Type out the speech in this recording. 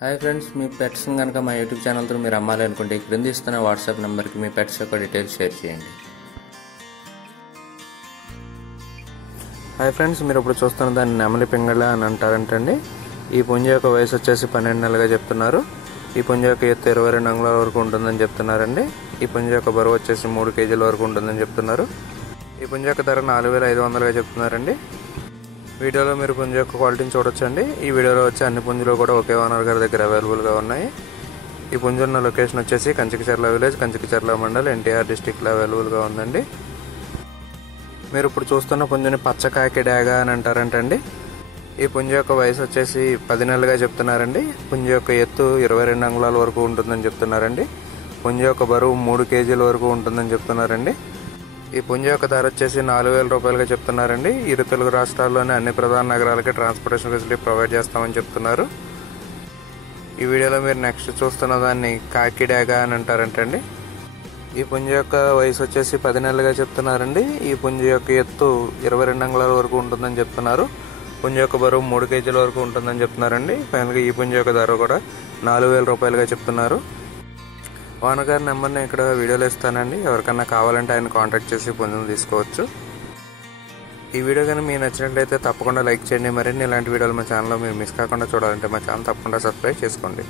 Hi friends, మీ పెట్స్ని కనుక మా YouTube ఛానల్తో మీరు అమ్మాలి అనుకుంటే క్రింద ఇస్తున్న వాట్సాప్ నెంబర్కి మీ పెట్స్ యొక్క డీటెయిల్స్ షేర్ చేయండి. హాయ్ ఫ్రెండ్స్, మీరు ఇప్పుడు చూస్తున్న దాన్ని నెమలి పింగళ అని అంటారంటండి. ఈ పుంజ యొక్క వయసు వచ్చేసి 12 నెలలుగా చెప్తున్నారు. ఈ పుంజ యొక్క ఎత్తు 22 అంగుళాల వరకు ఉంటుందని చెప్తున్నారండి. ఈ పుంజ యొక్క బరువు వచ్చేసి 3 కేజీల వరకు ఉంటుందని చెప్తున్నారు. ఈ పుంజ యొక్క ధర 4500గా చెప్తున్నారండి. వీడియోలో మీరు పుంజ యొక్క క్వాలిటీని చూడొచ్చండి. ఈ వీడియోలో వచ్చి అన్ని పుంజులు కూడా ఒకే ఓనర్ గారి దగ్గర అవైలబుల్గా ఉన్నాయి. ఈ పుంజు ఉన్న లొకేషన్ వచ్చేసి కంచికచర్ల విలేజ్, కంచికచర్ల మండల్, ఎన్టీఆర్ డిస్టిక్లో అవైలబుల్గా ఉందండి. మీరు ఇప్పుడు చూస్తున్న పుంజుని పచ్చకాకి డాగ అని అంటారంటండి. ఈ పుంజు యొక్క వయసు వచ్చేసి 10 నెలలుగా చెప్తున్నారండి. పుంజు యొక్క ఎత్తు 22 అంగుళాల వరకు ఉంటుందని చెప్తున్నారండి. పుంజు యొక్క బరువు 3 కేజీల వరకు ఉంటుందని చెప్తున్నారండి. ఈ పుంజ యొక్క ధర వచ్చేసి 4000 రూపాయలుగా చెప్తున్నారండి. ఇరు తెలుగు రాష్ట్రాల్లోని అన్ని ప్రధాన నగరాలకి ట్రాన్స్పోర్టేషన్ ఫెసిలిటీ ప్రొవైడ్ చేస్తామని చెప్తున్నారు. ఈ వీడియోలో మీరు నెక్స్ట్ చూస్తున్న దాన్ని కాకి డాగ అని అంటారంటండి. ఈ పుంజ యొక్క వయసు వచ్చేసి 10 నెలలుగా చెప్తున్నారండి. ఈ పుంజ యొక్క ఎత్తు 22 అంగుళాల వరకు ఉంటుందని చెప్తున్నారు. పుంజ యొక్క బరువు 3 కేజీల వరకు ఉంటుందని చెప్తున్నారండి. ఫైనల్గా ఈ పుంజ యొక్క ధర కూడా 4000 రూపాయలుగా చెప్తున్నారు. ఓనర్ గారి నెంబర్ని ఇక్కడ వీడియోలో ఇస్తానండి. ఎవరికన్నా కావాలంటే ఆయన కాంటాక్ట్ చేసి పుంజును తీసుకోవచ్చు. ఈ వీడియో కానీ మీకు నచ్చినట్లయితే తప్పకుండా లైక్ చేయండి. మరిన్ని ఇలాంటి వీడియోలు మా ఛానల్లో మీరు మిస్ కాకుండా చూడాలంటే మా ఛానల్ తప్పకుండా సబ్స్క్రైబ్ చేసుకోండి.